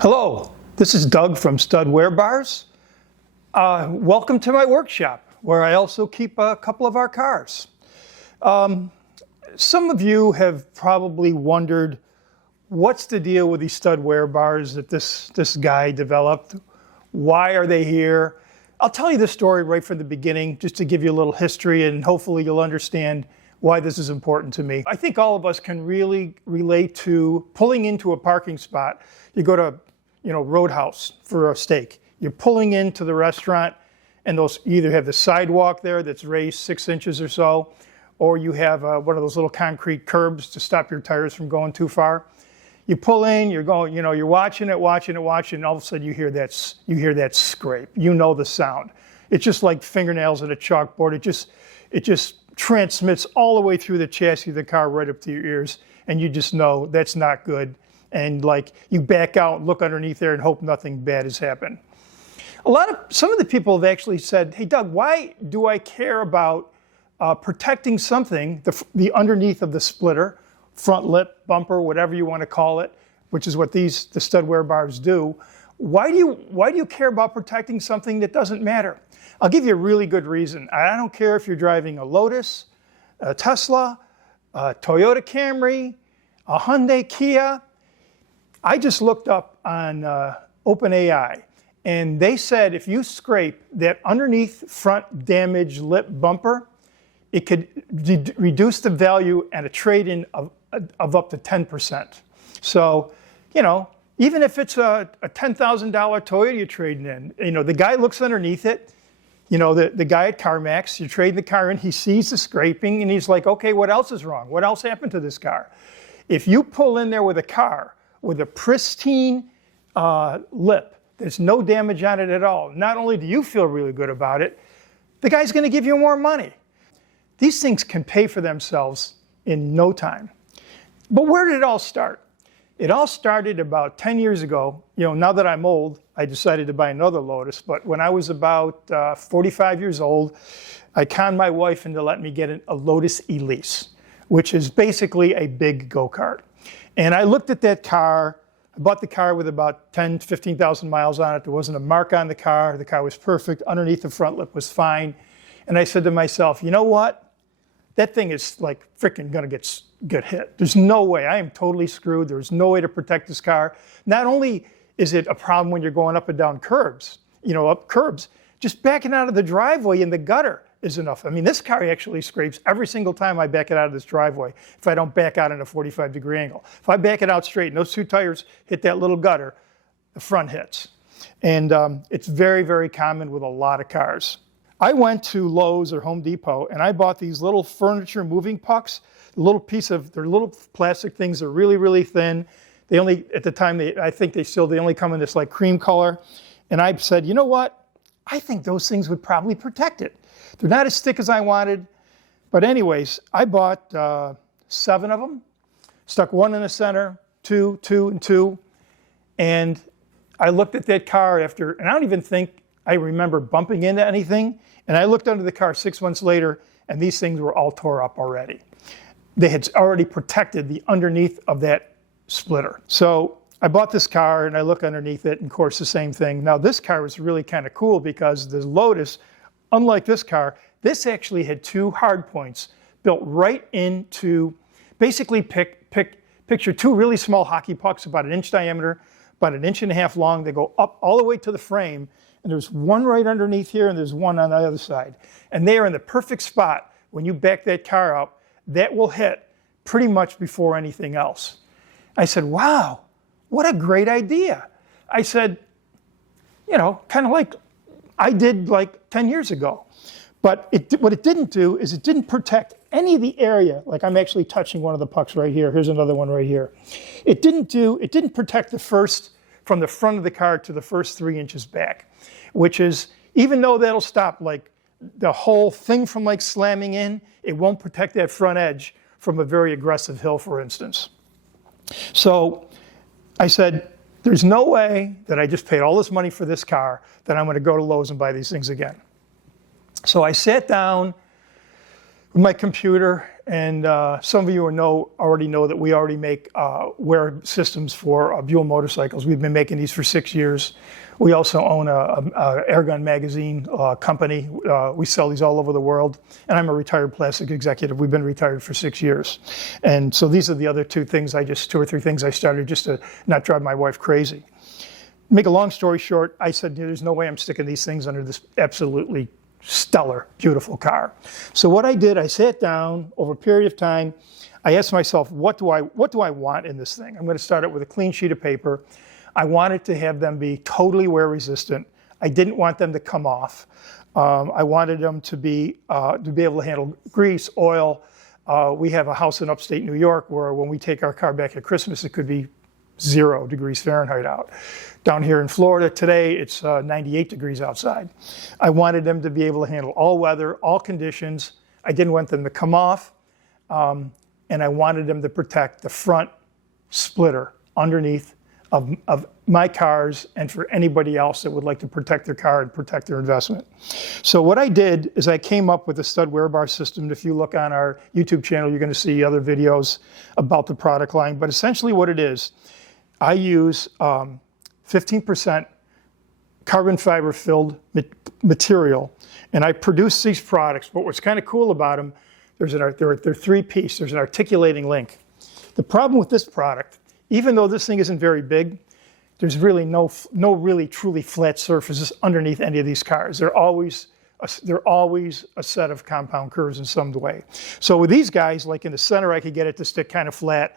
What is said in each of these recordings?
Hello, this is Doug from Stud Wear Bars. Welcome to my workshop, where I also keep a couple of our cars. Some of you have probably wondered, what's the deal with these stud wear bars that this guy developed? Why are they here? I'll tell you the story right from the beginning, just to give you a little history, and hopefully you'll understand why this is important to me. I think all of us can really relate to pulling into a parking spot. You go to, Roadhouse for a steak. You're pulling into the restaurant, and you either have the sidewalk there that's raised 6 inches or so, or you have one of those little concrete curbs to stop your tires from going too far. You pull in, you're going, you're watching it, and all of a sudden you hear that scrape. You know the sound. It's just like fingernails at a chalkboard. It just transmits all the way through the chassis of the car right up to your ears, and you just know that's not good. And you back out, look underneath there, and hope nothing bad has happened. Some of the people have actually said, "Hey, Doug, why do I care about protecting something, the underneath of the splitter, front lip, bumper, whatever you want to call it, which is what the stud wear bars do? Why do you care about protecting something that doesn't matter?" I'll give you a really good reason. I don't care if you're driving a Lotus, a Tesla, a Toyota Camry, a Hyundai Kia. I just looked up on OpenAI, and they said if you scrape that underneath front damaged lip bumper, it could reduce the value at a trade-in of up to 10%. So, even if it's a $10,000 Toyota you're trading in, the guy looks underneath it, the guy at CarMax, you're trading the car in, he sees the scraping, and he's like, okay, what else is wrong? What else happened to this car? If you pull in there with a car with a pristine lip, there's no damage on it at all, not only do you feel really good about it, the guy's going to give you more money. These things can pay for themselves in no time. But where did it all start? It all started about 10 years ago. Now that I'm old, I decided to buy another Lotus. But when I was about 45 years old, I conned my wife into letting me get a Lotus Elise, which is basically a big go-kart. And I looked at that car. I bought the car with about 10,000 to 15,000 miles on it. There wasn't a mark on the car. The car was perfect. Underneath the front lip was fine. And I said to myself, you know what? That thing is freaking gonna get hit. There's no way. I am totally screwed. There's no way to protect this car. Not only is it a problem when you're going up and down curbs, just backing out of the driveway in the gutter is enough. I mean, this car actually scrapes every single time I back it out of this driveway if I don't back out in a 45-degree angle. If I back it out straight and those two tires hit that little gutter, the front hits. And it's very, very common with a lot of cars. I went to Lowe's or Home Depot and I bought these little furniture moving pucks, they're little plastic things. They're really, really thin. They only, at the time, they only come in this cream color. And I said, you know what? I think those things would probably protect it. They're not as thick as I wanted. But anyways, I bought 7 of them, stuck 1 in the center, 2, 2, and 2. And I looked at that car and I don't even think I remember bumping into anything. And I looked under the car 6 months later, and these things were all tore up already. They had already protected the underneath of that splitter. So I bought this car, and I look underneath it, and of course the same thing. Now this car was really kind of cool because the Lotus, unlike this car, this actually had 2 hard points built right into, basically picture 2 really small hockey pucks about 1 inch diameter, about 1.5 inches long. They go up all the way to the frame, and there's one right underneath here, and there's one on the other side. And they are in the perfect spot. When you back that car up, that will hit pretty much before anything else. I said, wow, what a great idea. I said, kind of like I did 10 years ago. But what it didn't do is it didn't protect any of the area. I'm actually touching one of the pucks right here. Here's another one right here. It didn't protect from the front of the car to the first 3 inches back, which is, even though that'll stop the whole thing from slamming in, it won't protect that front edge from a very aggressive hill, for instance. So I said, there's no way that I just paid all this money for this car that I'm going to go to Lowe's and buy these things again. So I sat down my computer, and some of you already know that we already make wear systems for Buell motorcycles. We've been making these for 6 years. We also own a Airgun magazine company. We sell these all over the world. And I'm a retired plastic executive. We've been retired for 6 years. And so these are the other two or three things I started just to not drive my wife crazy. Make a long story short, I said, there's no way I'm sticking these things under this absolutely stellar, beautiful car. So what I did, I sat down over a period of time. I asked myself, what do I want in this thing? I'm going to start it with a clean sheet of paper. I wanted to have them be totally wear resistant. I didn't want them to come off. I wanted them to be able to handle grease, oil. We have a house in upstate New York where when we take our car back at Christmas, it could be 0 degrees Fahrenheit out. Down here in Florida today, it's 98 degrees outside. I wanted them to be able to handle all weather, all conditions. I didn't want them to come off, and I wanted them to protect the front splitter underneath of my cars and for anybody else that would like to protect their car and protect their investment. So what I did is I came up with a stud wear bar system. If you look on our YouTube channel, you're going to see other videos about the product line. But essentially what it is, I use 15% carbon fiber filled material, and I produce these products. But what's kind of cool about them, they're three-piece. There's an articulating link. The problem with this product, even though this thing isn't very big, there's really no really truly flat surfaces underneath any of these cars. They're always a set of compound curves in some way. So with these guys, like in the center, I could get it to stick kind of flat.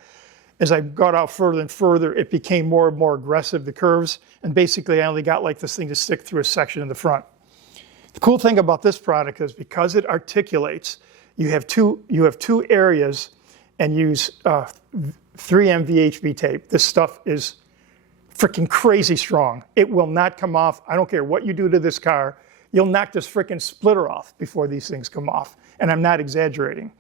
As I got out further and further, it became more and more aggressive, the curves, and basically I only got like this thing to stick through a section in the front. The cool thing about this product is because it articulates, you have two areas, and use 3M VHB tape. This stuff is freaking crazy strong. It will not come off. I don't care what you do to this car. You'll knock this freaking splitter off before these things come off. And I'm not exaggerating.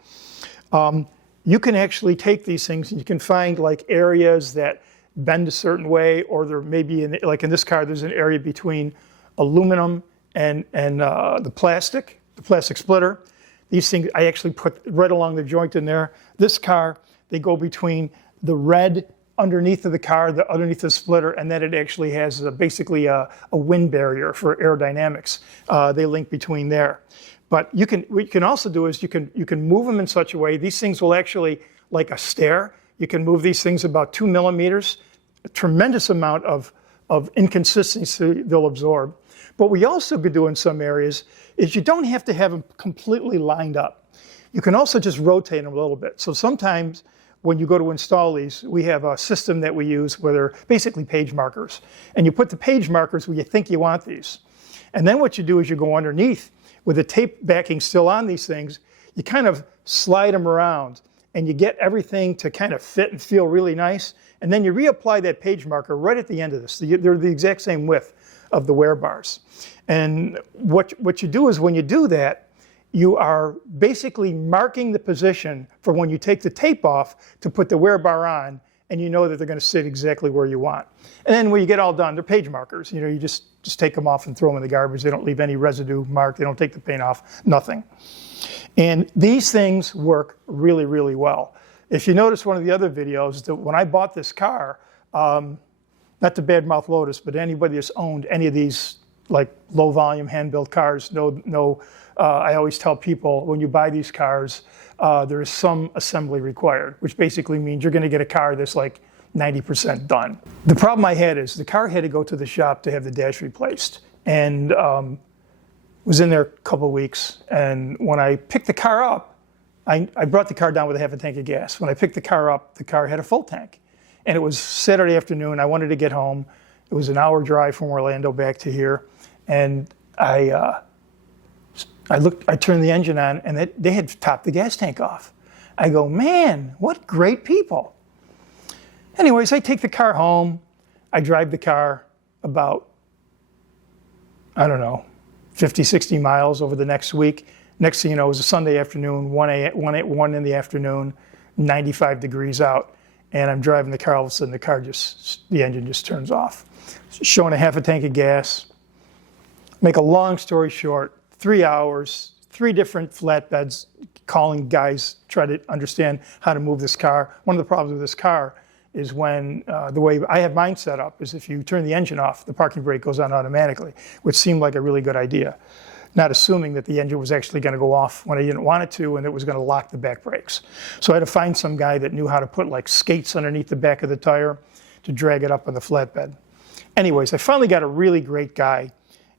You can actually take these things and you can find like areas that bend a certain way, or there may be, like in this car, there's an area between aluminum and the plastic splitter. These things I actually put right along the joint in there. This car, they go between the red underneath of the car, underneath the splitter, and then it actually has basically a wind barrier for aerodynamics. They link between there. But what you can also do is you can move them in such a way, these things will actually, like a stair, you can move these things about 2 millimeters, a tremendous amount of inconsistency they'll absorb. What we also could do in some areas is you don't have to have them completely lined up. You can also just rotate them a little bit. So sometimes when you go to install these, we have a system that we use where they're basically page markers. And you put the page markers where you think you want these. And then what you do is you go underneath with the tape backing still on these things, you kind of slide them around and you get everything to kind of fit and feel really nice. And then you reapply that page marker right at the end of this. They're the exact same width of the wear bars. And what you do is when you do that, you are basically marking the position for when you take the tape off to put the wear bar on, and you know that they're going to sit exactly where you want. And then when you get all done, they're page markers. You know, you just take them off and throw them in the garbage. They don't leave any residue mark. They don't take the paint off, nothing. And these things work really, really well. If you notice one of the other videos, that when I bought this car, not to badmouth Lotus, but anybody that's owned any of these like low volume hand-built cars, I always tell people when you buy these cars, there is some assembly required, which basically means you're going to get a car that's like 90% done. The problem I had is the car had to go to the shop to have the dash replaced, and was in there a couple of weeks. And when I picked the car up, I brought the car down with a half a tank of gas. When I picked the car up, the car had a full tank. And it was Saturday afternoon. I wanted to get home. It was an hour drive from Orlando back to here. And I turned the engine on, and they had topped the gas tank off. I go, man, what great people. Anyways, I take the car home. I drive the car about, 50, 60 miles over the next week. Next thing you know, it was a Sunday afternoon, 1 in the afternoon, 95 degrees out. And I'm driving the car, all of a sudden the engine just turns off. Showing a half a tank of gas. Make a long story short, 3 hours, 3 different flatbeds calling guys, try to understand how to move this car. One of the problems with this car is when, the way I have mine set up is if you turn the engine off, the parking brake goes on automatically, which seemed like a really good idea. Not assuming that the engine was actually going to go off when I didn't want it to, and it was going to lock the back brakes. So I had to find some guy that knew how to put like skates underneath the back of the tire to drag it up on the flatbed. Anyways, I finally got a really great guy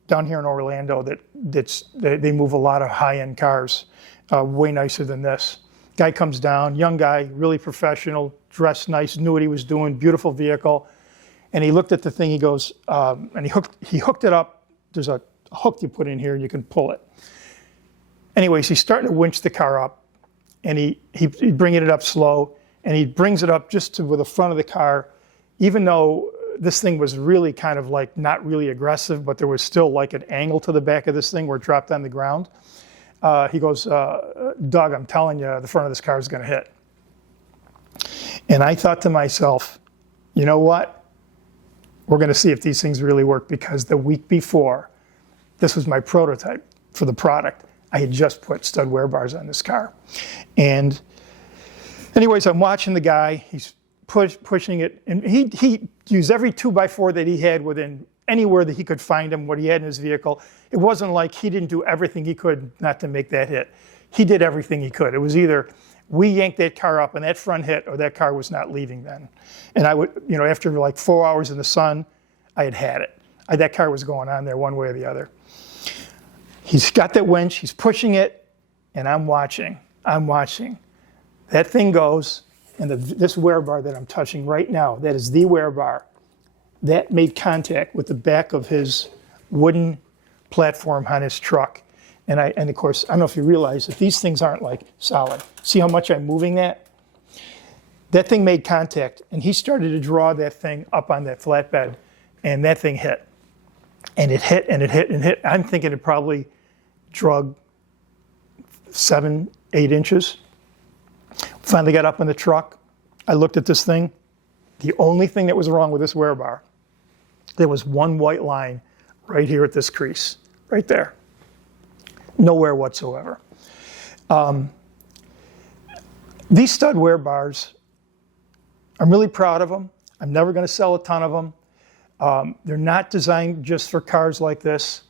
down here in Orlando they move a lot of high-end cars, way nicer than this. Guy comes down, young guy, really professional, dressed nice, knew what he was doing, beautiful vehicle. And he looked at the thing, he goes, and he hooked it up. There's a hook you put in here and you can pull it. Anyways, he's starting to winch the car up, and he's bringing it up slow, and he brings it up just to the front of the car, even though this thing was really kind of like not really aggressive, but there was still like an angle to the back of this thing where it dropped on the ground. He goes, Doug, I'm telling you, the front of this car is going to hit. And I thought to myself, you know what? We're going to see if these things really work, because the week before, this was my prototype for the product. I had just put stud wear bars on this car. And anyways, I'm watching the guy. He's pushing it, and he used every 2x4 that he had within anywhere that he could find them, what he had in his vehicle. It wasn't like he didn't do everything he could not to make that hit. He did everything he could. It was either we yanked that car up and that front hit, or that car was not leaving then. And I would, after like 4 hours in the sun, I had it. That car was going on there one way or the other. He's got that winch, he's pushing it, and I'm watching. That thing goes, and this wear bar that I'm touching right now, that is the wear bar, that made contact with the back of his wooden platform on his truck. And of course, I don't know if you realize that these things aren't like solid. See how much I'm moving that? That thing made contact, and he started to draw that thing up on that flatbed, and that thing hit. And it hit, and it hit, and hit. I'm thinking it probably drug 7-8 inches. Finally got up in the truck. I looked at this thing. The only thing that was wrong with this wear bar, there was one white line right here at this crease, right there. Nowhere whatsoever. These stud wear bars, I'm really proud of them. I'm never going to sell a ton of them. They're not designed just for cars like this.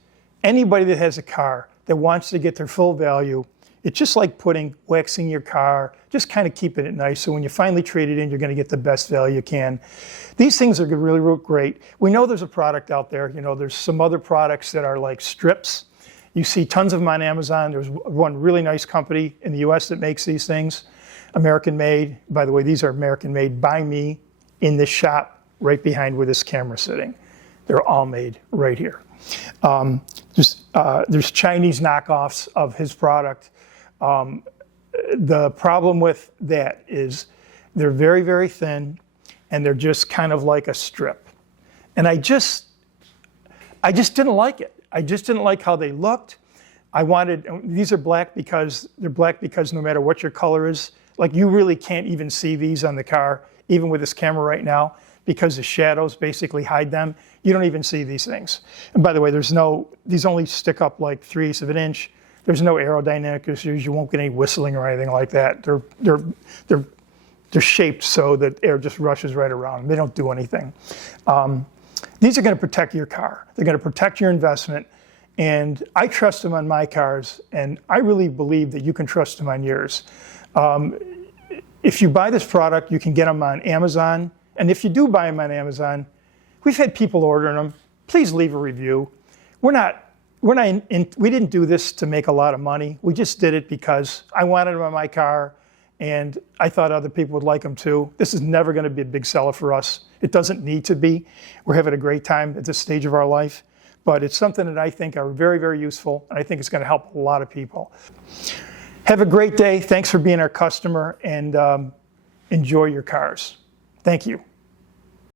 Anybody that has a car that wants to get their full value, it's just like waxing your car, just kind of keeping it nice. So when you finally trade it in, you're going to get the best value you can. These things are really, really great. We know there's a product out there. There's some other products that are like strips. You see tons of them on Amazon. There's one really nice company in the US that makes these things. American made. By the way, these are American made by me in this shop right behind where this camera's sitting. They're all made right here. There's Chinese knockoffs of his product. The problem with that is they're very, very thin, and they're just kind of like a strip. And I just didn't like it. I just didn't like how they looked. These are black because no matter what your color is, like you really can't even see these on the car, even with this camera right now, because the shadows basically hide them. You don't even see these things. And by the way, these only stick up like 3/8 of an inch. There's no aerodynamic issues. You won't get any whistling or anything like that. They're shaped so that air just rushes right around them. They don't do anything. These are going to protect your car. They're going to protect your investment. And I trust them on my cars, and I really believe that you can trust them on yours. If you buy this product, you can get them on Amazon. And if you do buy them on Amazon, we've had people ordering them. Please leave a review. We didn't do this to make a lot of money. We just did it because I wanted them on my car, and I thought other people would like them too. This is never going to be a big seller for us. It doesn't need to be. We're having a great time at this stage of our life, but it's something that I think are very, very useful, and I think it's going to help a lot of people. Have a great day. Thanks for being our customer, and enjoy your cars. Thank you.